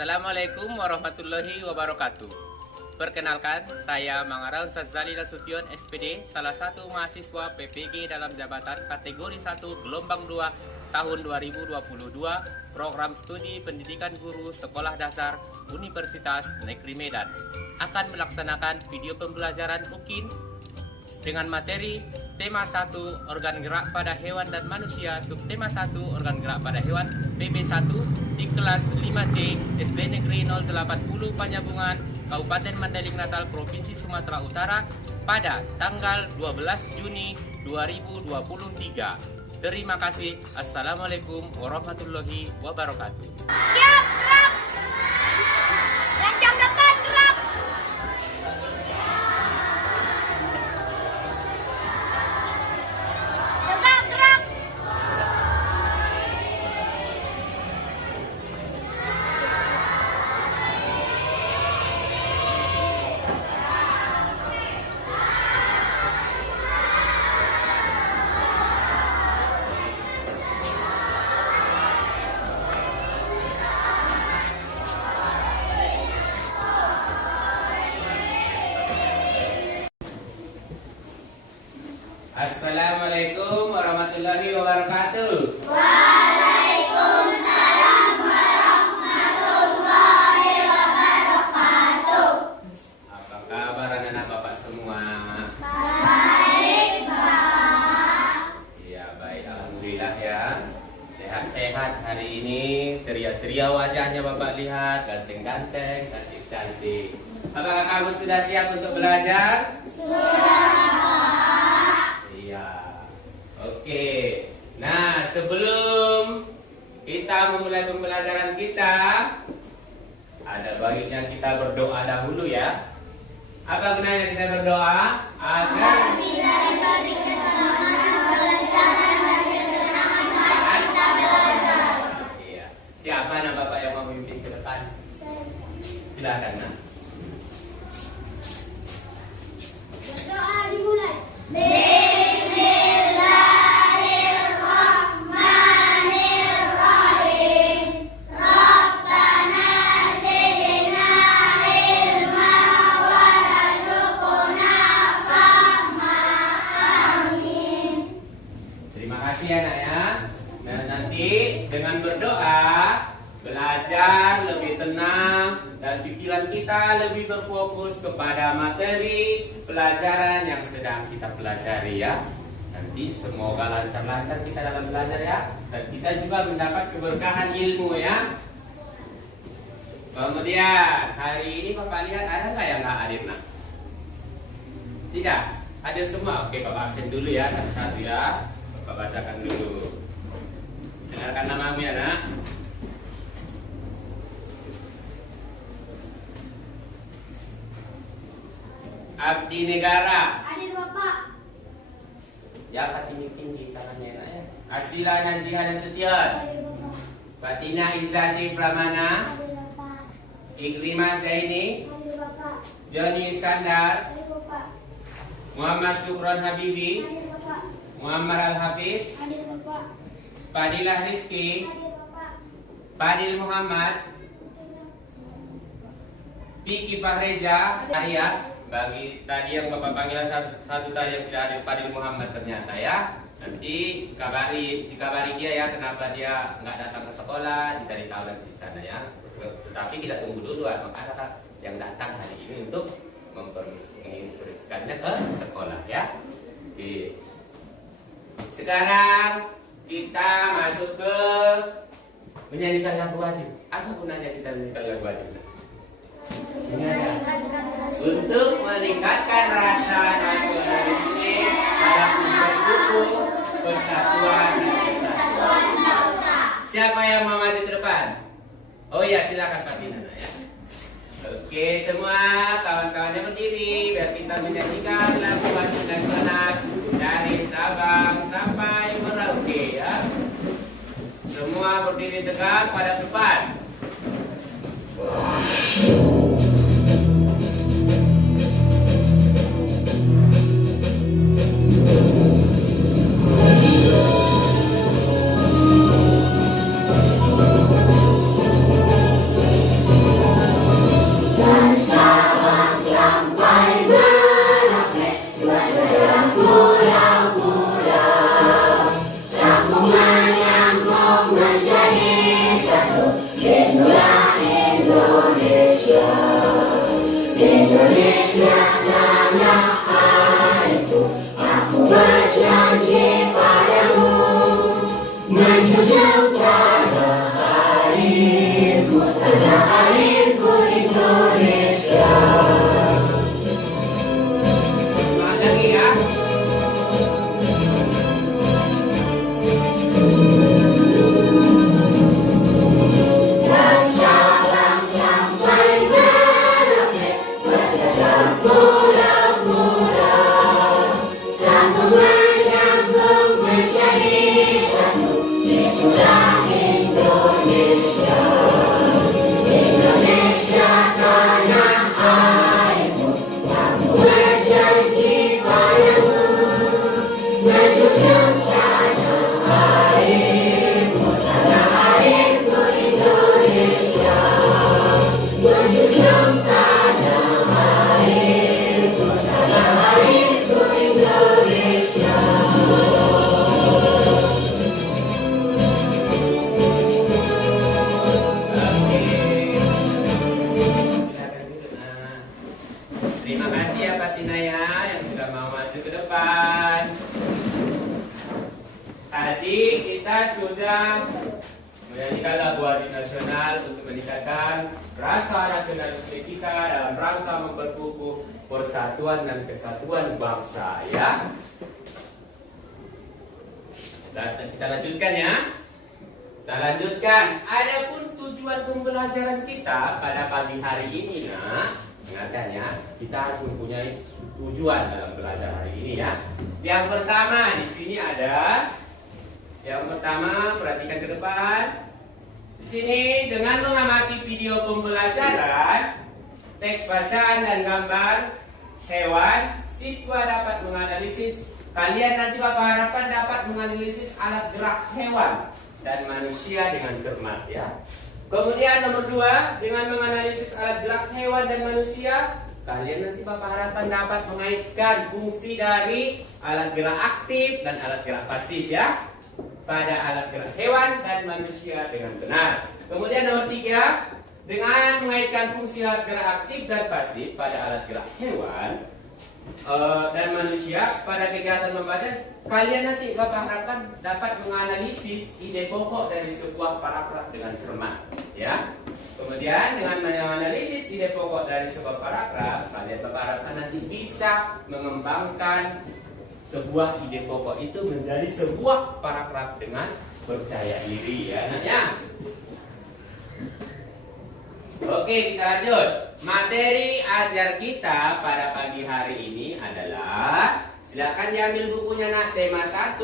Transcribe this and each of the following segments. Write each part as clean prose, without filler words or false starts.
Assalamualaikum warahmatullahi wabarakatuh. Perkenalkan, saya Mangaraun Sazali Nasution SPD, salah satu mahasiswa PPG dalam jabatan kategori 1 gelombang 2 tahun 2022, program studi pendidikan guru sekolah dasar Universitas Negeri Medan. Akan melaksanakan video pembelajaran UKIN dengan materi tema 1 organ gerak pada hewan dan manusia, subtema 1 organ gerak pada hewan, PB1 di kelas 5C SD Negeri 080 Panyabungan, Kabupaten Mandailing Natal, Provinsi Sumatera Utara pada tanggal 12 Juni 2023. Terima kasih. Assalamualaikum warahmatullahi wabarakatuh. Siap, gerak. Lancang depan, gerak. Tegak, gerak. Assalamualaikum warahmatullahi wabarakatuh. Waalaikumsalam warahmatullahi wabarakatuh. Apa kabar anak-anak Bapak semua? Baik, Pak. Iya, baik, alhamdulillah ya. Sehat-sehat hari ini, ceria-ceria wajahnya Bapak lihat, ganteng-ganteng, cantik-cantik. Apakah kamu sudah siap untuk belajar? Oke, nah sebelum kita memulai pembelajaran kita, ada baiknya kita berdoa dahulu ya. Apa gunanya kita berdoa? Agar kita diberi keselamatan, kelancaran, dan ketenangan saat kita belajar. Iya. Siapa anak Bapak yang mau memimpin ke depan? Silakan nak. Berdoa dimulai. Dengan berdoa, belajar lebih tenang dan pikiran kita lebih berfokus kepada materi pelajaran yang sedang kita pelajari ya. Nanti semoga lancar-lancar kita dalam belajar ya, dan kita juga mendapat keberkahan ilmu ya. Kemudian hari ini Bapak lihat ada nggak yang nggak hadir nak? Tidak, hadir semua. Oke, Bapak absen dulu ya satu-satu ya. Bapak bacakan dulu. Dengarkan namamu ya nak. Abdi Negara. Hadir Bapak. Ya, angkat tinggi-tinggi tangannya nak ya. Asila Nazihah Nasution. Hadir Bapak. Fatina Izzati Pramana. Hadir Bapak. Ikrimah Zaini. Hadir Bapak. Joni Iskandar. Hadir Bapak. Muhammad Sukron Habibi. Hadir Bapak. Muhammad Al-Hafiz. Hadir Bapak. Fadilah Rizki. Hadir Bapak. Fadil Muhammad. Piki Fahreja. Arya. Bagi tadi yang Bapak panggil satu tadi yang tidak hadir, Fadil Muhammad ternyata ya. Nanti dikabari dia ya kenapa dia nggak datang ke sekolah, dicari tahu nanti di sana ya. Tetapi kita tunggu dulu anak-anak yang datang hari ini untuk mempersiapkannya ke sekolah ya. Oke. Sekarang kita masuk ke menyanyikan lagu wajib. Apa gunanya kita menyanyikan lagu wajib? Untuk meningkatkan rasa nasionalisme dalam mendukung persatuan dan kesatuan bangsa. Siapa yang mau maju ke depan? Oh ya, silakan Fatina ya. Oke, semua kawan-kawannya berdiri biar kita menyanyikan lagu wajib nasional dari Sabang sampai Merauke ya. Semua berdiri tegak pada depan. Indonesia tanah airku, aku berjanji padamu, menjunjung tanah airku Indonesia. Semangat lagi ya. Terima kasih ya Pak Tina ya yang sudah mau maju ke depan. Tadi kita sudah menyanyikan lagu Hari Nasional untuk meningkatkan rasa nasionalisme kita dalam rangka memperkukuh persatuan dan kesatuan bangsa ya. Dan kita lanjutkan ya. Kita lanjutkan. Adapun tujuan pembelajaran kita pada pagi hari ini nah, ingatkan ya, kita harus mempunyai tujuan dalam belajar hari ini ya. Yang pertama di sini ada, yang pertama perhatikan ke depan. Di sini dengan mengamati video pembelajaran, teks bacaan dan gambar hewan, siswa dapat menganalisis. Kalian nanti Bapak harapkan dapat menganalisis alat gerak hewan dan manusia dengan cermat ya. Kemudian nomor 2, dengan menganalisis alat gerak hewan dan manusia, kalian nanti Bapak harapkan dapat mengaitkan fungsi dari alat gerak aktif dan alat gerak pasif ya, pada alat gerak hewan dan manusia dengan benar. Kemudian nomor 3, dengan mengaitkan fungsi alat gerak aktif dan pasif pada alat gerak hewan dan manusia pada kegiatan membaca, kalian nanti Bapak harapkan dapat menganalisis ide pokok dari sebuah paragraf dengan cermat ya. Kemudian dengan menganalisis ide pokok dari sebuah paragraf, kalian Bapak harapkan nanti bisa mengembangkan sebuah ide pokok itu menjadi sebuah paragraf dengan percaya diri ya anaknya. Oke, kita lanjut. Materi ajar kita pada pagi hari ini adalah, silakan diambil bukunya nak, tema 1,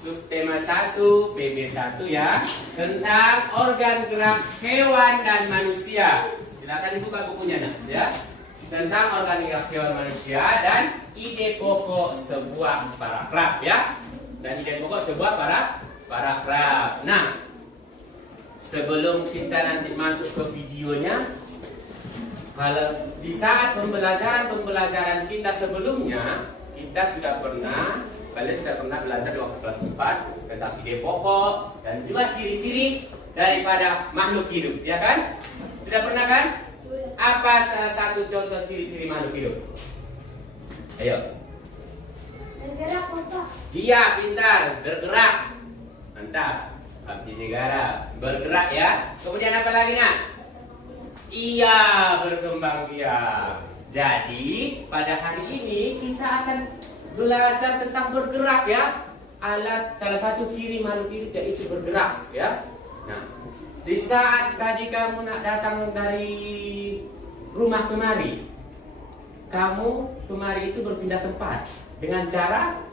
subtema 1, PB1 ya, tentang organ gerak hewan dan manusia. Silakan dibuka bukunya nak ya. Tentang organ gerak hewan manusia dan ide pokok sebuah paragraf ya. Dan ide pokok sebuah paragraf. Nah, sebelum kita nanti masuk ke videonya, kalau di saat pembelajaran kita sebelumnya, kita sudah pernah, kalian sudah pernah belajar di waktu kelas 4 tentang ide pokok dan juga ciri-ciri daripada makhluk hidup, ya kan? Sudah pernah kan? Apa salah satu contoh ciri-ciri makhluk hidup? Ayo. Bergerak, Bapak. Iya, pintar, bergerak. Mantap. Abdi negara, bergerak ya. Kemudian apa lagi nak? Iya, berkembang biak. Jadi pada hari ini kita akan belajar tentang bergerak ya. Alat salah satu ciri makhluk hidup yaitu bergerak ya. Nah, di saat tadi kamu nak datang dari rumah kemari, kamu kemari itu berpindah tempat dengan cara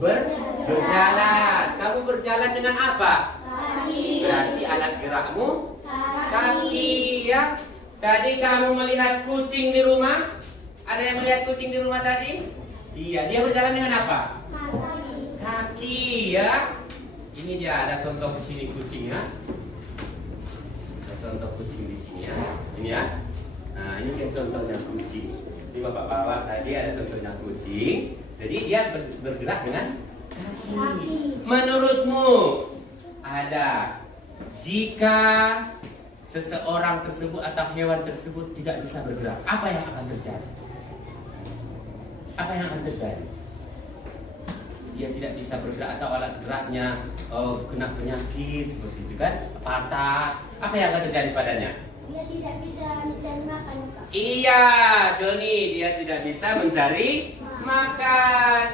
berjalan. Kamu berjalan dengan apa? Kaki. Berarti alat gerakmu kaki ya. Tadi kamu melihat kucing di rumah. Ada yang melihat kucing di rumah tadi? Iya, dia berjalan dengan apa? Kaki. Kaki ya. Ini dia, ada contoh di sini kucingnya. Ada contoh kucing di sini ya. Ini ya. Nah, ini kan contohnya kucing. Ini bapak-bapak tadi ada contohnya kucing. Jadi dia bergerak dengan kaki. Menurutmu ada, jika seseorang tersebut atau hewan tersebut tidak bisa bergerak, apa yang akan terjadi? apa yang akan terjadi? Dia tidak bisa bergerak atau alat geraknya kena penyakit seperti itu kan, patah. Apa yang akan terjadi padanya? Dia tidak bisa mencari makan, Kak. Iya, Joni, dia tidak bisa mencari makan.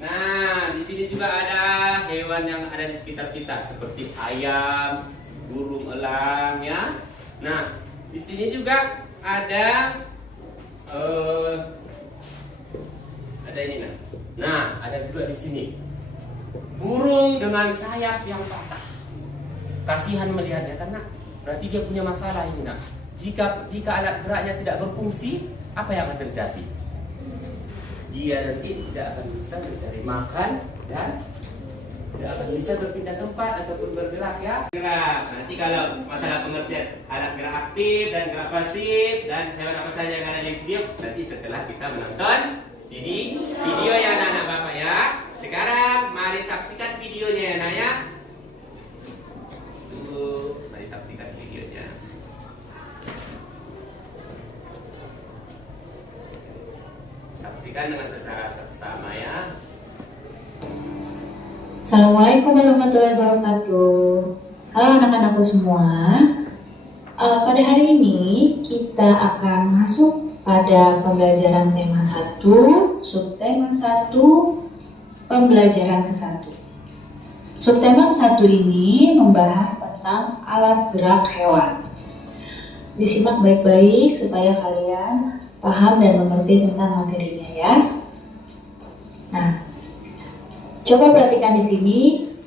Nah, di sini juga ada hewan yang ada di sekitar kita seperti ayam, burung elang ya. Nah, di sini juga ada ini nah, ada juga di sini burung dengan sayap yang patah. Kasihan melihatnya karena berarti dia punya masalah ini nak. Jika alat geraknya tidak berfungsi, apa yang akan terjadi? Dia nanti tidak akan bisa mencari makan dan tidak akan bisa berpindah tempat ataupun bergerak ya. Gerak. Nanti kalau masalah pengertian alat gerak aktif dan gerak pasif dan hewan apa saja yang ada di video, nanti setelah kita menonton video ya anak-anak bapak ya. Sekarang mari saksikan videonya ya nak ya. Mari saksikan videonya. Saksikan dengan secara seksama ya. Assalamualaikum warahmatullahi wabarakatuh. Halo anak-anakku semua. Pada hari ini kita akan masuk pada pembelajaran tema 1, subtema 1, pembelajaran ke-1. Subtema ke-1 ini membahas tentang alat gerak hewan. Disimak baik-baik supaya kalian paham dan mengerti tentang materinya ya. Nah, coba perhatikan di sini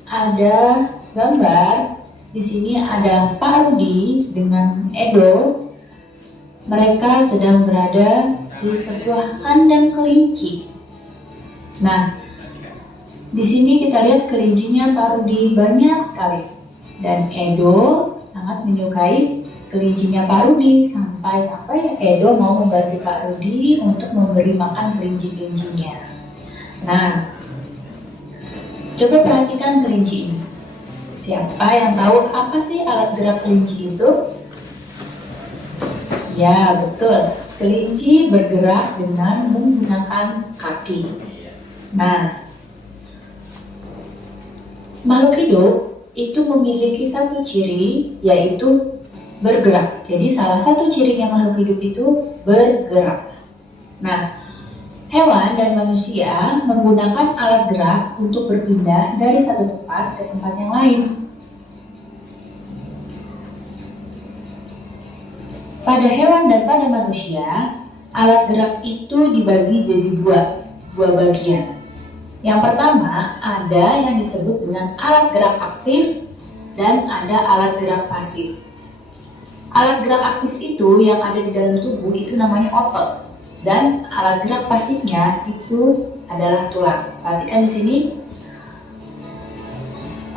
ada gambar. Di sini ada Pak Rudi dengan Edo. Mereka sedang berada di sebuah kandang kelinci. Nah, di sini kita lihat kelincinya Pak Rudi banyak sekali. Dan Edo sangat menyukai kelincinya Pak Rudi sampai Edo mau membantu Pak Rudi untuk memberi makan kelinci-kelincinya. Nah, coba perhatikan kelinci ini. Siapa yang tahu apa sih alat gerak kelinci itu? Ya, betul. Kelinci bergerak dengan menggunakan kaki. Nah, makhluk hidup itu memiliki satu ciri, yaitu bergerak. Jadi salah satu cirinya makhluk hidup itu bergerak. Nah, hewan dan manusia menggunakan alat gerak untuk berpindah dari satu tempat ke tempat yang lain. Pada hewan dan pada manusia, alat gerak itu dibagi jadi dua bagian. Yang pertama, ada yang disebut dengan alat gerak aktif dan ada alat gerak pasif. Alat gerak aktif itu yang ada di dalam tubuh itu namanya otot. Dan alat gerak pasifnya itu adalah tulang. Perhatikan di sini,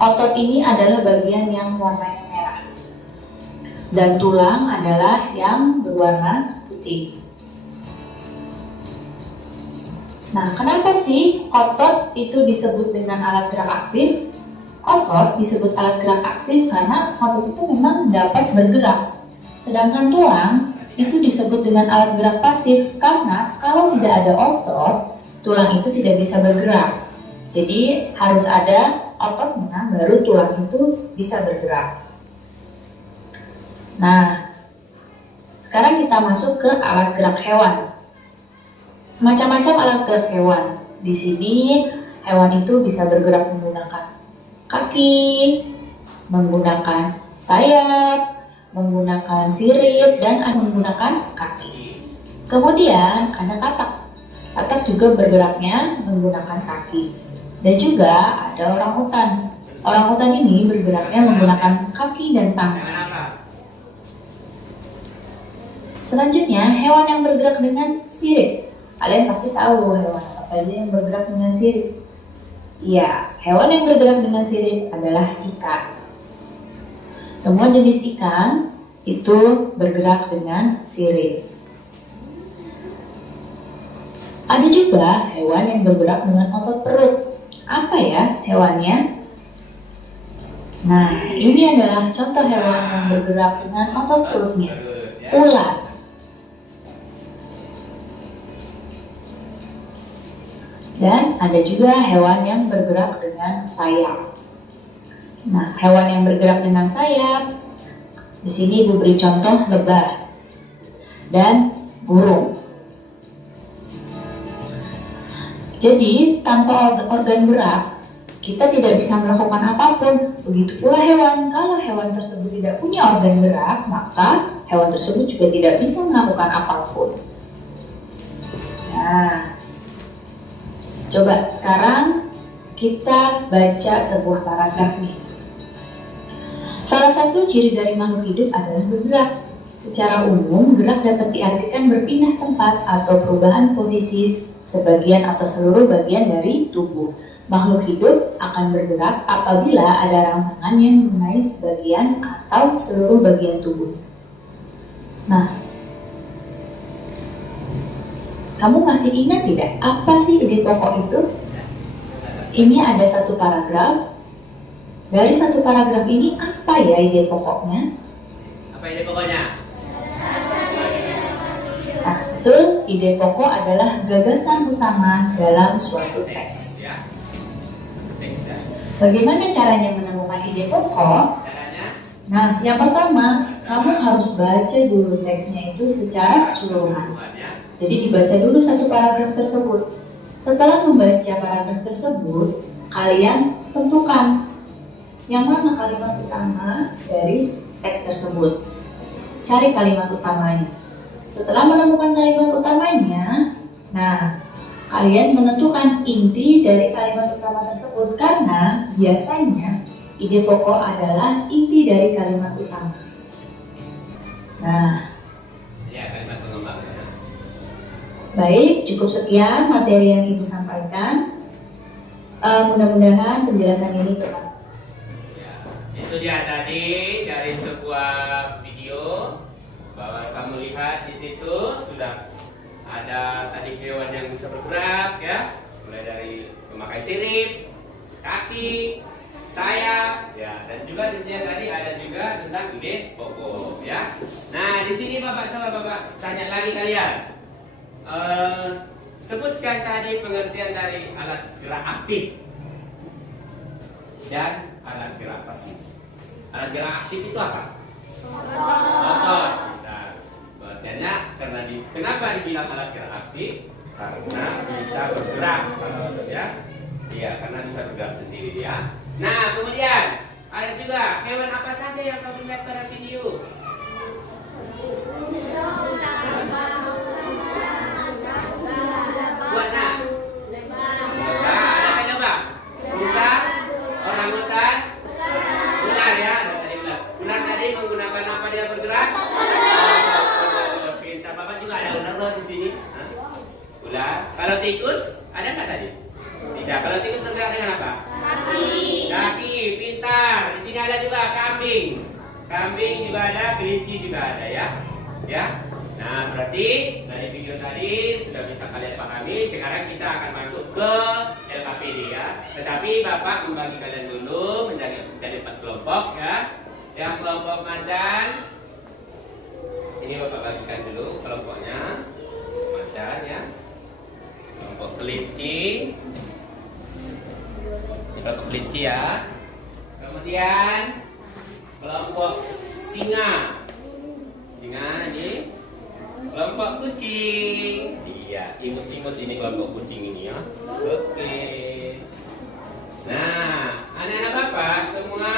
otot ini adalah bagian yang warnanya merah, dan tulang adalah yang berwarna putih. Nah, kenapa sih otot itu disebut dengan alat gerak aktif? Otot disebut alat gerak aktif karena otot itu memang dapat bergerak. Sedangkan tulang itu disebut dengan alat gerak pasif karena kalau tidak ada otot, tulang itu tidak bisa bergerak. Jadi harus ada ototnya baru tulang itu bisa bergerak. Nah, sekarang kita masuk ke alat gerak hewan. Macam-macam alat gerak hewan. Di sini hewan itu bisa bergerak menggunakan kaki, menggunakan sayap, menggunakan sirip, dan menggunakan kaki. Kemudian ada katak. Katak juga bergeraknya menggunakan kaki. Dan juga ada orangutan. Orangutan ini bergeraknya menggunakan kaki dan tangan. Selanjutnya, hewan yang bergerak dengan sirip. Kalian pasti tahu hewan apa saja yang bergerak dengan sirip. Iya, hewan yang bergerak dengan sirip adalah ikan. Semua jenis ikan itu bergerak dengan sirip. Ada juga hewan yang bergerak dengan otot perut. Apa ya hewannya? Nah, ini adalah contoh hewan yang bergerak dengan otot perutnya. Ular. Dan ada juga hewan yang bergerak dengan sayap. Nah, hewan yang bergerak dengan sayap, di sini Ibu beri contoh lebah dan burung. Jadi, tanpa organ gerak, kita tidak bisa melakukan apapun. Begitu pula hewan. Kalau hewan tersebut tidak punya organ gerak, maka hewan tersebut juga tidak bisa melakukan apapun. Nah, coba sekarang kita baca sebuah paragraf nih. Salah satu ciri dari makhluk hidup adalah bergerak. Secara umum, gerak dapat diartikan berpindah tempat atau perubahan posisi sebagian atau seluruh bagian dari tubuh. Makhluk hidup akan bergerak apabila ada rangsangan yang mengenai sebagian atau seluruh bagian tubuh. Nah, kamu masih ingat tidak apa sih ide pokok itu? Ini ada satu paragraf. Dari satu paragraf ini apa ya ide pokoknya? Apa ide pokoknya? Nah, betul, ide pokok adalah gagasan utama dalam suatu teks. Bagaimana caranya menemukan ide pokok? Nah, yang pertama, kamu harus baca dulu teksnya itu secara keseluruhan. Jadi dibaca dulu satu paragraf tersebut. Setelah membaca paragraf tersebut, kalian tentukan yang mana kalimat utama dari teks tersebut. Cari kalimat utamanya. Setelah menemukan kalimat utamanya, nah, kalian menentukan inti dari kalimat utama tersebut karena biasanya ide pokok adalah inti dari kalimat utama. Nah, Ya, kalimat pengembang. baik, cukup sekian materi yang Ibu sampaikan. Mudah-mudahan penjelasan ini tepat. Ya, itu dia tadi dari sebuah video bahwa kamu lihat di situ sudah ada tadi hewan yang bisa bergerak ya, mulai dari memakai sirip, kaki, sayap, ya, dan juga tentunya tadi ada juga tentang ide pokok ya. Nah, di sini Bapak tanya lagi kalian. Sebutkan tadi pengertian dari alat gerak aktif dan alat gerak pasif. Alat gerak aktif itu apa? Motor. Nah, pengertiannya kenapa dibilang alat gerak aktif? Karena bisa bergerak, ya. Iya, karena bisa bergerak sendiri ya. Nah, kemudian ada juga hewan apa saja yang kamu lihat pada video? Buana. Ada coba. Bisa orangutan. Ular ya, ada tadi ular. Ular tadi menggunakan apa dia bergerak? Pintar. Bapak juga ada ular di sini. Ular. Kalau tikus ada nggak tadi? Tidak. Kalau tikus bergerak dengan apa? Kaki, pintar. Di sini ada juga kambing. Kambing juga ada, kelinci juga ada ya. Ya. Nah, berarti dari video tadi sudah bisa kalian pahami. Sekarang kita akan masuk ke LKPD ya. Tetapi Bapak membagi kalian dulu menjadi 4 kelompok ya. Yang kelompok macan ini Bapak bagikan dulu kelompoknya. Macan ya. Kelompok kelinci. Ini kelompok kelinci ya. Kemudian kelompok singa. Singa ini kelompok kucing. Iya, imut-imut ini kelompok kucing ini ya. Oke. Nah, anak-anak Bapak semua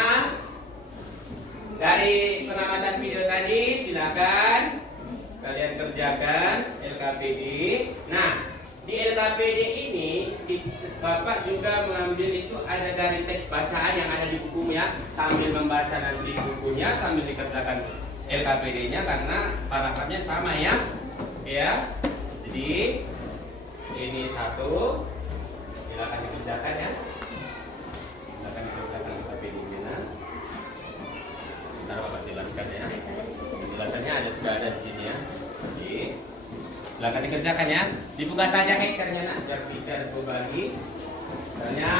dari pengamatan video tadi silakan kalian kerjakan LKPD. Nah, di LKPD ini Bapak juga mengambil itu ada dari teks bacaan yang ada di bukunya, sambil membaca nanti bukunya sambil dikerjakan LKPD-nya karena paragrafnya sama ya. Ya. Jadi ini satu. Silakan dikerjakan ya. Silakan dikerjakan LKPD-nya. Bentar Bapak jelaskan ya. Penjelasannya sudah ada di sini ya. Oke. Silakan dikerjakan ya. Dibuka saja hackernya nak biar tidak terbagi. Misalnya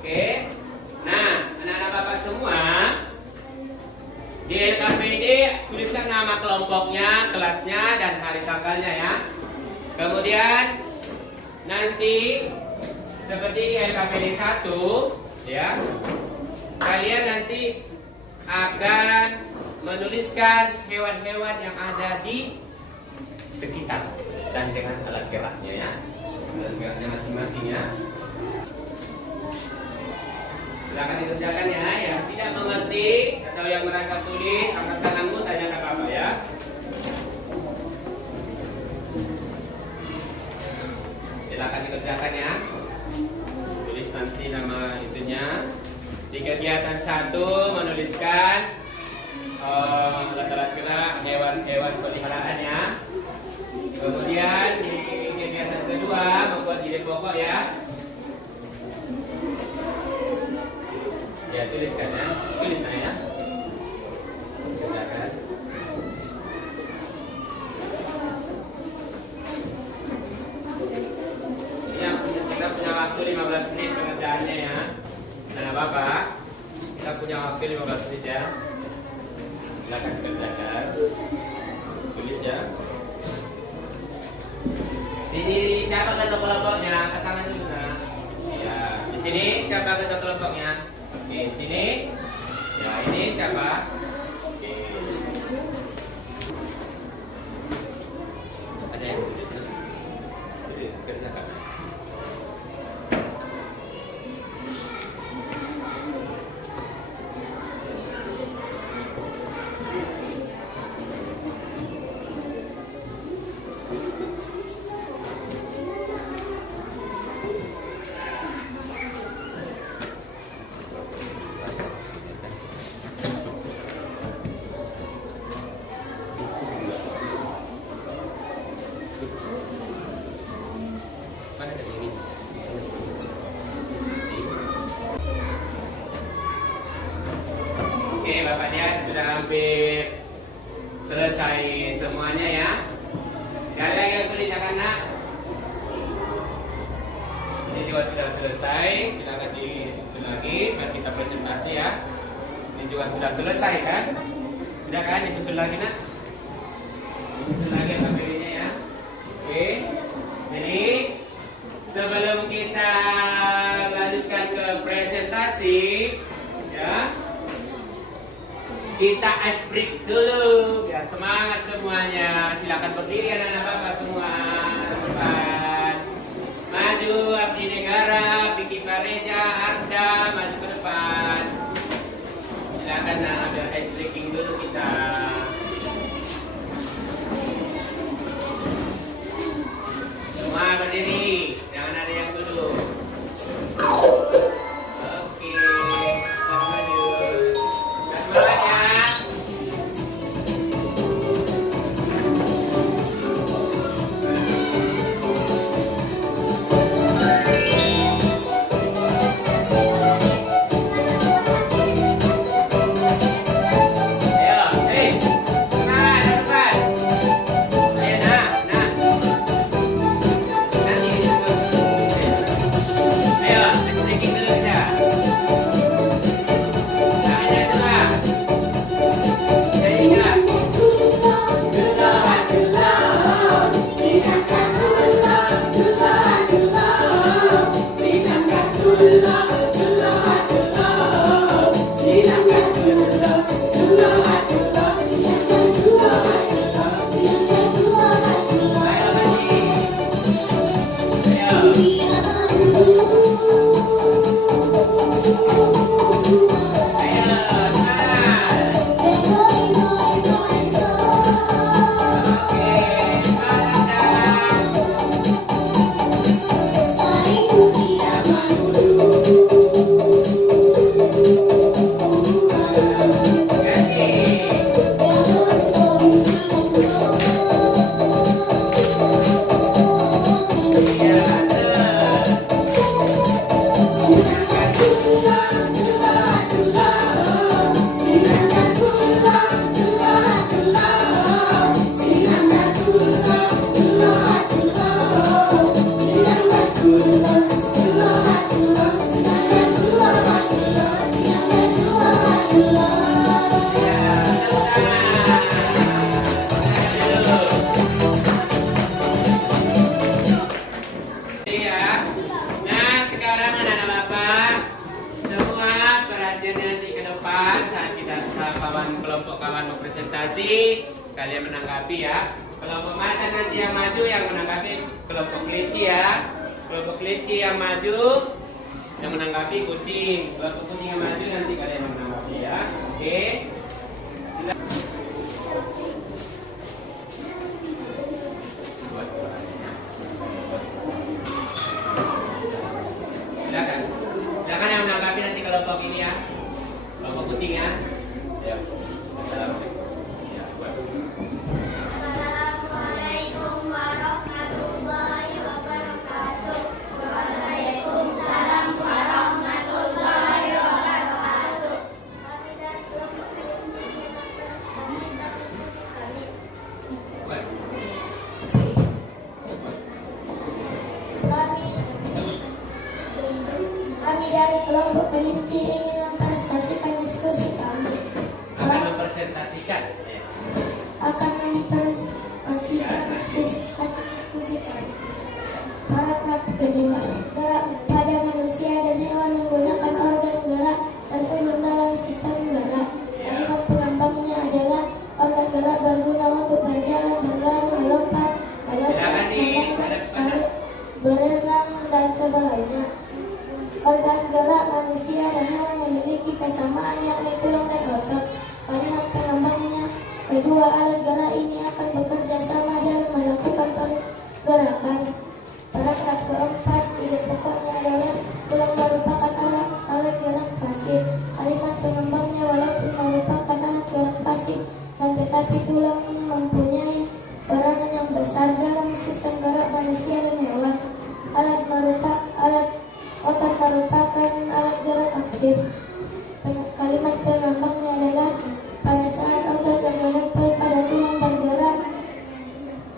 oke. Nah, anak-anak Bapak semua di LKPD tuliskan nama kelompoknya, tanggalnya ya. Kemudian nanti seperti LKPD 1 ya, kalian nanti akan menuliskan hewan-hewan yang ada di sekitar dan dengan alat geraknya ya, alat geraknya masing-masing ya. Silakan dikerjakan ya. Yang tidak mengerti atau yang merasa sulit, angkat tanganmu, tanya apa-apa ya. Silakan dikerjakan ya. Tulis nanti nama itunya. Di kegiatan 1 menuliskan alat-alat gerak hewan-hewan peliharaan ya. Kemudian di kegiatan kedua membuat ide pokok ya. Ya, tuliskan ya. Tuliskan ya. Silakan. Ini kita punya waktu 15 menit pengerjaannya ya. Dan Bapak, kita punya waktu 15 menit ya. Silakan kerjakan. Tulis ya. Sini siapa ketua kelompoknya? Angkat tangan dulu nah. Ya, di sini siapa ketua kelompoknya? Oke, sini. Ya, ini siapa? Oke. Ada yang sulit. Sulit, kerjakan. Mana tadi ini? Di sini. Oke, Bapak lihat sudah hampir selesai semuanya ya. Gak ada yang sulit ya kan nak? Ini juga sudah selesai. Silakan disusun lagi. Mari kita presentasi ya. Ini juga sudah selesai kan? Sudah kan? Disusun lagi nak? Disusun lagi KPD-nya ya. Oke. Jadi sebelum kita lanjutkan ke presentasi, ya, kita ice break dulu. Ya, semangat semuanya. Silakan berdiri anak-anak Bapak semua. Depan. Maju Abdi Negara, Vicky Pareja, Arda, maju ke depan. Silakan ambil ice breaking dulu kita. Semua berdiri, jangan ada yang duduk. Oke, kita maju. Kita semangat ya. Ayo, hei, nah, depan. Ayo, nah. Nanti presentasi, kalian menanggapi ya. Kelompok macan nanti yang maju yang menanggapi kelompok kelinci ya. Kelompok kelinci yang maju yang menanggapi kucing. Kelompok kucing yang maju nanti kalian yang menanggapi ya. Oke. Silakan. Silakan yang menanggapi nanti kelompok ini ya. Kelompok kucing ya. Ya. Ya, buat. Assalamualaikum warahmatullahi wabarakatuh. Waalaikumsalam warahmatullahi wabarakatuh. Buat. Kami dari kelompok kelinci ingin mempresentasikan diskusi kami. Akan mempresentasikan. Ya. Akan mempresentasikan diskusi kami. Paragraf kedua, gerak pada manusia dan hewan menggunakan organ gerak tersusun dalam sistem gerak. Kalimat pengambangnya adalah organ gerak berguna untuk berjalan, berlari, melompat, meloncat, melangkah, berenang, dan sebagainya. Organ gerak manusia dan hewan memiliki kesamaan yakni tulang dan otot. Kalimat pengambangnya kedua, alat gerak ini akan bekerja sama dalam melakukan pergerakan. Paragraf keempat, ide pokoknya adalah tulang merupakan alat gerak pasif. Kalimat pengembangnya walaupun merupakan alat gerak pasif dan tetapi tulang mempunyai peranan yang besar dalam sistem gerak manusia dan hewan. Otot merupakan alat gerak aktif. Kalimat pengembangnya adalah pada saat otot yang menempel pada tulang bergerak,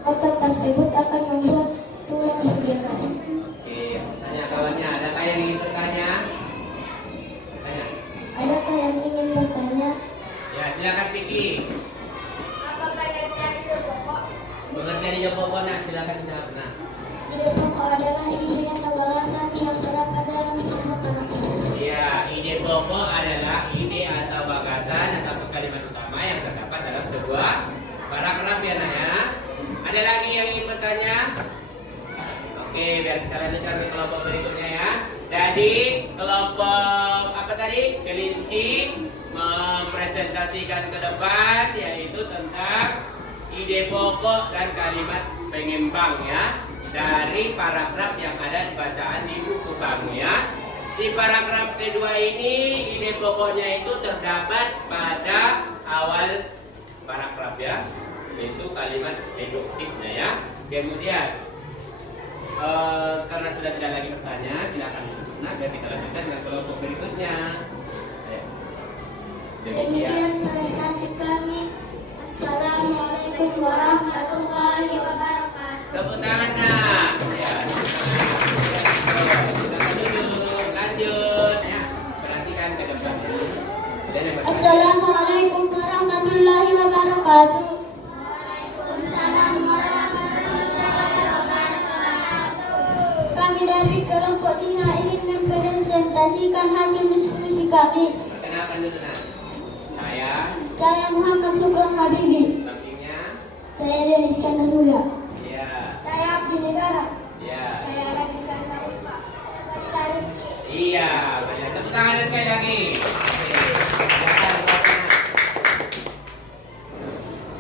otot tersebut akan membuat tulang bergerak. Oke, tanya kawannya, adakah yang ingin bertanya? Tanya. Adakah yang ingin bertanya? Ya, silakan Piki. Apa pengertian ide pokok? Pengertian ide pokok, nah silakan dijawab. Nah, Ide pokok adalah ide atau gagasan yang terdapat dalam sebuah paragraf. ya, ide pokok adalah ide atau gagasan atau kalimat utama yang terdapat dalam sebuah paragraf ya Naya. Ada lagi yang ingin bertanya? Oke, biar kita lanjutkan ke kelompok berikutnya ya. Jadi kelompok apa tadi? Kelinci mempresentasikan ke depan yaitu tentang ide pokok dan kalimat pengembang ya dari paragraf yang ada di bacaan di buku kamu ya. Di paragraf kedua ini ide pokoknya itu terdapat pada awal paragraf ya, yaitu kalimat deduktifnya ya. Kemudian karena sudah tidak lagi bertanya, silakan duduk. Nah, biar kita lanjutkan dengan kelompok berikutnya. Ayo. Demikian prestasi kami. Assalamualaikum warahmatullahi wabarakatuh. Tepuk tangan nah. Ya. Silakan duduk. Lanjut. Ya, perhatikan ke depan. Dan yang bertanya. Assalamualaikum warahmatullahi wabarakatuh. Waalaikumsalam warahmatullahi wabarakatuh. Kami dari kelompok Singa ingin mempresentasikan hasil diskusi kami. Perkenalkan dulu nah. Saya Muhammad Sukron Habibi. Sampingnya. Saya Denis Kandarula. Ya. Saya Abdi Negara. Ya. Saya Radis Kandarula. Saya Rizky. Iya, banyak tepuk tangan sekali lagi. Oke. Silakan Bapak.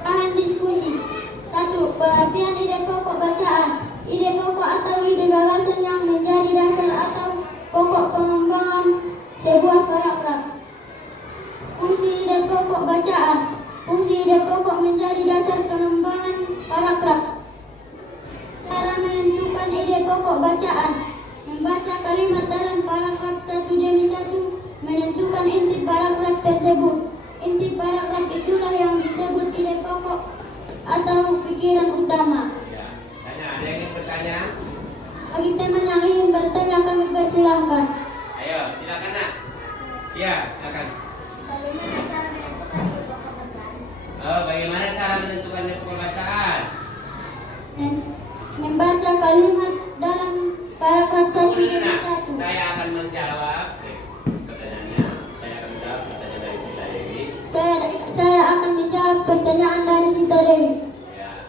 Bahan diskusi. 1. Pengertian ide pokok bacaan. Ide pokok atau ide gagasan yang menjadi dasar atau pokok pengembangan sebuah paragraf. Fungsi ide pokok bacaan. Fungsi ide pokok menjadi dasar pengembangan paragraf. Cara menentukan ide pokok bacaan. Membaca kalimat dalam paragraf 1 menentukan inti paragraf tersebut. Inti paragraf itulah yang disebut ide pokok atau pikiran utama. Ya. Tanya, ada yang ingin bertanya? Bagi teman yang ingin bertanya kami persilahkan. Ayo, silakan nak. Ya, silakan. Oh, bagaimana cara menentukan ide pokok bacaan? Membaca kalimat dalam paragraf 1 Tunggu dulu nak. Saya akan menjawab pertanyaannya. Saya akan menjawab pertanyaan dari kita ini. Saya akan menjawab pertanyaan dari Sita Dewi.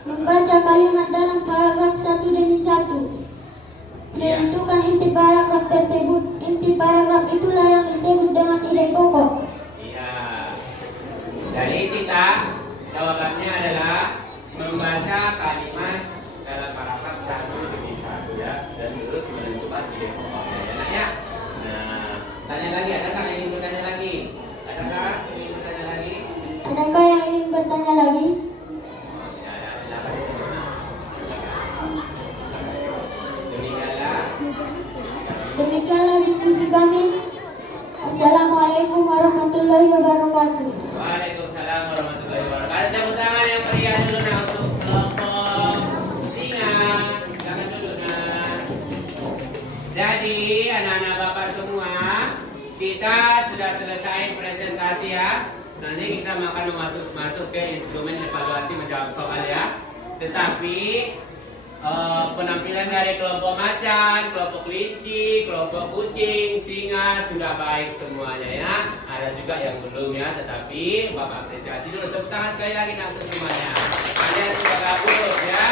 Membaca kalimat dalam paragraf 1 demi 1. Menentukan inti paragraf tersebut. Inti paragraf itulah yang disebut dengan ide pokok. Iya. Dari Sita, jawabannya adalah membaca kalimat dalam paragraf 1 demi 1 ya, dan terus menentukan ide pokoknya. Ya, nak, ya? Nah, tanya lagi, adakah yang ingin bertanya lagi? Adakah yang ingin bertanya lagi? Adakah yang ingin bertanya lagi? Ya, silakan. Demikianlah. Demikianlah diskusi kami. Assalamualaikum warahmatullahi wabarakatuh. Waalaikumsalam warahmatullahi wabarakatuh. Tepuk tangan yang meriah dulu nah untuk kelompok singa. Jangan dulu nah. Jadi anak-anak bapak semua, kita sudah selesai presentasi ya. Nanti kita akan masuk ke instrumen evaluasi menjawab soal ya. Tetapi penampilan dari kelompok macan, kelompok kelinci, kelompok kucing, singa sudah baik semuanya ya. Ada juga yang belum ya, tetapi bapak apresiasi dulu. Tepuk tangan sekali lagi untuk semuanya. Kalian sudah bagus ya.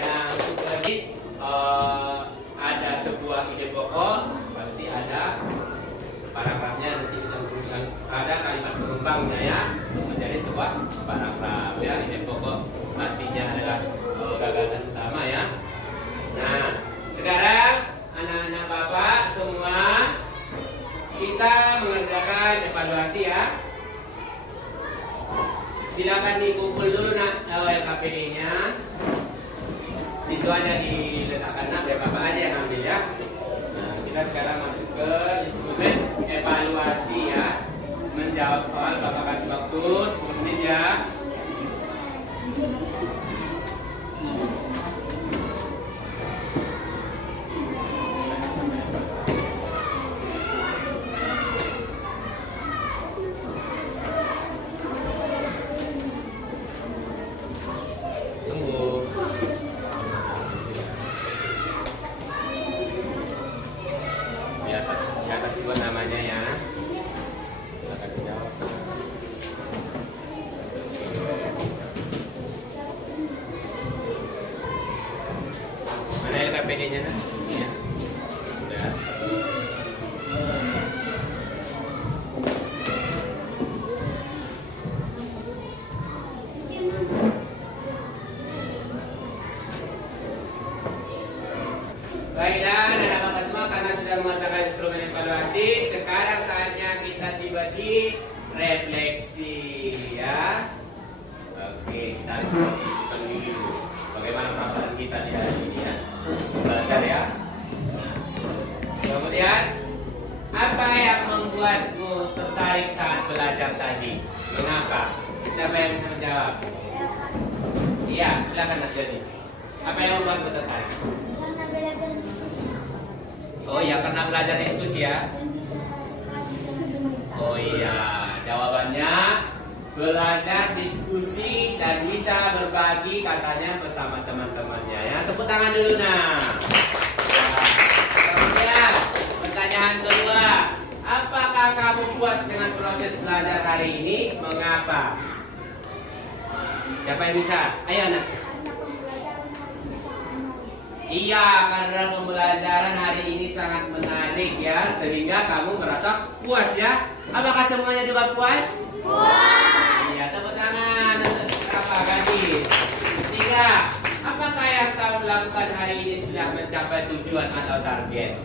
Dan untuk lagi ada sebuah ide pokok, pasti ada paragrafnya, nanti kita butuhkan ada kalimat penumpangnya ya untuk menjadi sebuah paragraf ya. Ide pokok artinya adalah gagasan utama ya. Nah, sekarang anak-anak bapak semua kita mengerjakan evaluasi ya. Silakan dikumpul dulu nak LKPD-nya. Situ aja diletakkan nak, biar bapak aja yang ambil ya. Nah, kita sekarang masuk ke instrumen evaluasi ya. Menjawab soal, bapak kasih waktu 10 menit ya. Di atas dua namanya ya. Silakan dijawab. Mana LKPD-nya nak? Ya. Sudah. Baiklah, anak bapak semua, karena sudah mengatakan instrumen evaluasi, sekarang saatnya kita tiba di refleksi ya. Oke, kita harus menunjukkan dulu bagaimana perasaan kita di hari ini ya. Belajar ya. Kemudian, apa yang membuatmu tertarik saat belajar tadi? Mengapa? Siapa yang bisa menjawab? Iya, silakan Mas Jody. Apa yang membuatmu tertarik? Oh iya, karena belajar diskusi ya. Oh iya, jawabannya belajar diskusi dan bisa berbagi katanya bersama teman-temannya ya. Tepuk tangan dulu nah. Kemudian pertanyaan kedua, apakah kamu puas dengan proses belajar hari ini? Mengapa? Siapa yang bisa? Ayo anak. Iya, karena pembelajaran hari ini sangat menarik ya, sehingga kamu merasa puas ya. Apakah semuanya juga puas? Puas. Iya, tepuk tangan untuk apa gadis. Tiga, apakah yang kamu lakukan hari ini sudah mencapai tujuan atau target?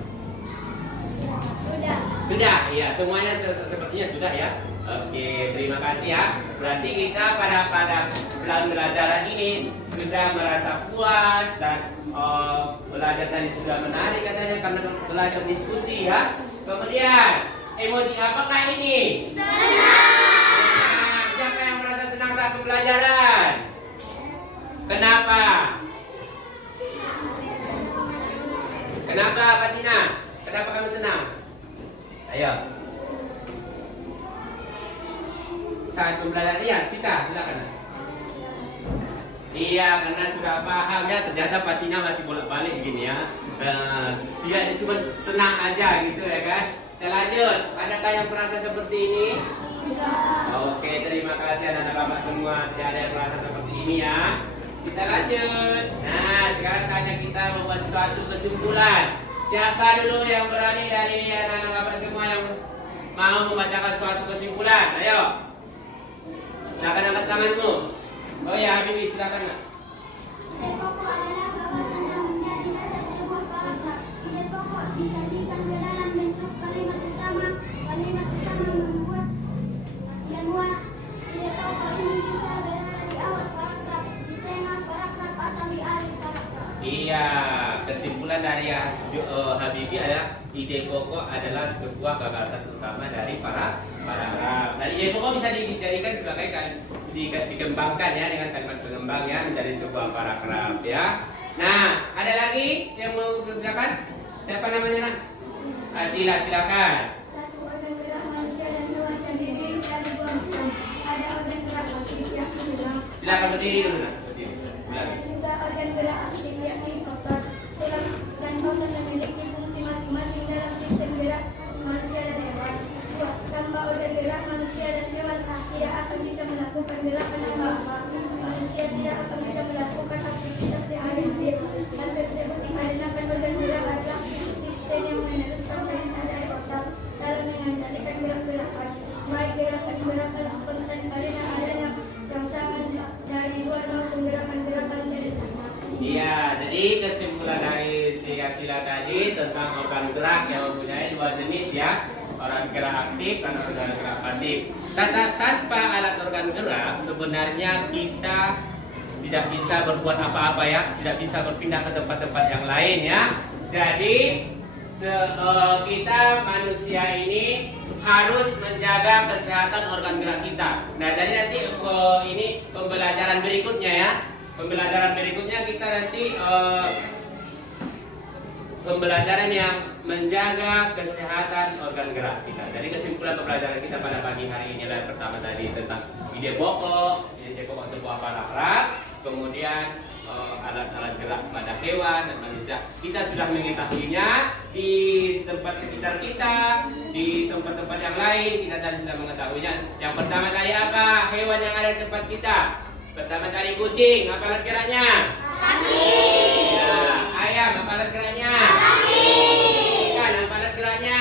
Sudah. Sudah, iya, semuanya sepertinya sudah ya. Oke, terima kasih ya. Berarti kita pada pembelajaran ini sudah merasa puas dan belajar tadi sudah menarik katanya karena belajar diskusi ya. Kemudian emoji apakah ini? Senang. Siapa yang merasa tenang saat pembelajaran? Kenapa? Kenapa Fatina? Kenapa kamu senang? Ayo. Saat pembelajaran, iya, Sita, silakan. Iya, karena sudah paham ya, ternyata Fatina masih bolak-balik gini ya. Dia cuma senang aja gitu ya kan. Kita lanjut, adakah yang merasa seperti ini? Oke, terima kasih anak-anak bapak semua. Tidak ada yang merasa seperti ini ya. Kita lanjut. Nah, sekarang saatnya kita membuat suatu kesimpulan. Siapa dulu yang berani dari anak-anak bapak semua yang mau membacakan suatu kesimpulan? Ayo. Silakan angkat tanganmu. Oh ya, Habibie, silakan. Nak. Ide pokok adalah gagasan yang menjadi dasar sebuah paragraf. Ide pokok disajikan ke dalam bentuk kalimat utama. Kalimat utama memuat. Ide pokok ini bisa berada di awal paragraf, di tengah paragraf atau di akhir paragraf. Iya, kesimpulan dari Habibie adalah ide pokok adalah sebuah gagasan utama dari paragraf. Dan ide pokok bisa dijadikan sebagai dikembangkan ya dengan kalimat pengembang ya menjadi sebuah paragraf ya. Nah, ada lagi yang mau mengerjakan? Siapa namanya nak? Silakan. Satu organ gerak manusia dan hewan terdiri dari dua macam. Ada organ gerak aktif yakni tulang. Silakan berdiri dulu nak. Berdiri. Ada Ulangi. juga organ gerak aktif yakni otot. Tulang dan otot memiliki fungsi masing-masing dalam sistem gerak manusia dan hewan. Dua, tanpa organ gerak manusia dan hewan tidak akan bisa melakukan gerakan apa-apa. Manusia tidak akan bisa melakukan aktivitas sehari-hari. Hal tersebut dikarenakan organ gerak adalah sistem yang meneruskan perintah dari otak dalam mengendalikan gerak-gerakan. Baik gerakan-gerakan spontan karena adanya rangsangan dari luar maupun gerakan-gerakan sederhana. Iya, jadi kesimpulan dari Sila tadi tentang organ gerak yang mempunyai dua jenis ya, organ gerak aktif dan organ gerak pasif. Tanpa alat organ gerak sebenarnya kita tidak bisa berbuat apa-apa ya, tidak bisa berpindah ke tempat-tempat yang lain ya. Jadi kita manusia ini harus menjaga kesehatan organ gerak kita. Nah, jadi nanti ini pembelajaran berikutnya ya. Pembelajaran berikutnya kita nanti pembelajaran yang menjaga kesehatan organ gerak kita. Jadi kesimpulan pembelajaran kita pada pagi hari ini adalah pertama tadi tentang ide pokok sebuah paragraf, kemudian alat-alat gerak pada hewan dan manusia. Kita sudah mengetahuinya di tempat sekitar kita, di tempat-tempat yang lain kita tadi sudah mengetahuinya. Yang pertama tadi apa? Hewan yang ada di tempat kita. Pertama tadi kucing, apa alat geraknya? Kaki. Ya, ayam, apa alat geraknya? Kaki. Ikan, apa alat geraknya?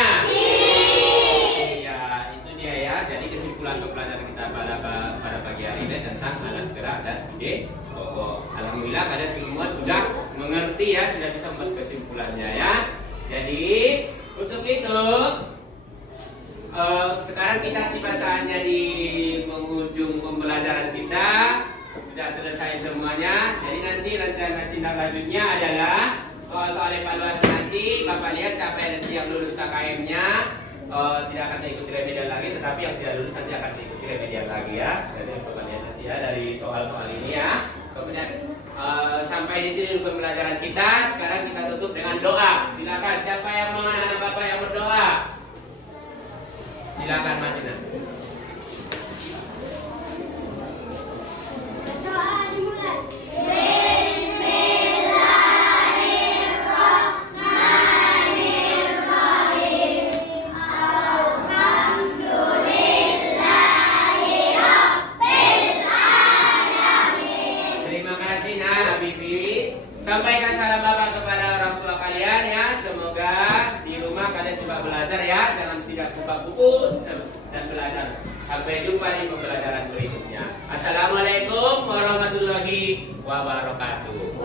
Iya, itu dia ya. Jadi kesimpulan pembelajaran kita pada pagi hari ini tentang alat gerak dan ide pokok. Alhamdulillah kalian semua sudah mengerti ya, sudah bisa membuat kesimpulannya ya. Jadi untuk itu sekarang kita tiba saatnya di penghujung pembelajaran kita. Sudah selesai semuanya. Jadi nanti rencana tindak lanjutnya adalah soal-soal evaluasi nanti. Bapak lihat siapa yang nanti yang lulus KKM-nya tidak akan mengikuti remedial lagi, tetapi yang tidak lulus nanti akan mengikuti remedial lagi ya. Jadi Bapak lihat nanti ya dari soal-soal ini ya. Kemudian sampai di sini pembelajaran kita. Sekarang kita tutup dengan doa. Silakan siapa yang mau anak-anak Bapak yang berdoa? Silakan Martina. Doa dimulai. Terima kasih Nah Habibie. Sampaikan salam Bapak kepada orang tua kalian ya. Semoga di rumah kalian juga belajar ya. Jangan tidak buka buku dan belajar. Sampai jumpa di pembelajaran berikutnya. Assalamualaikum warahmatullahi wabarakatuh.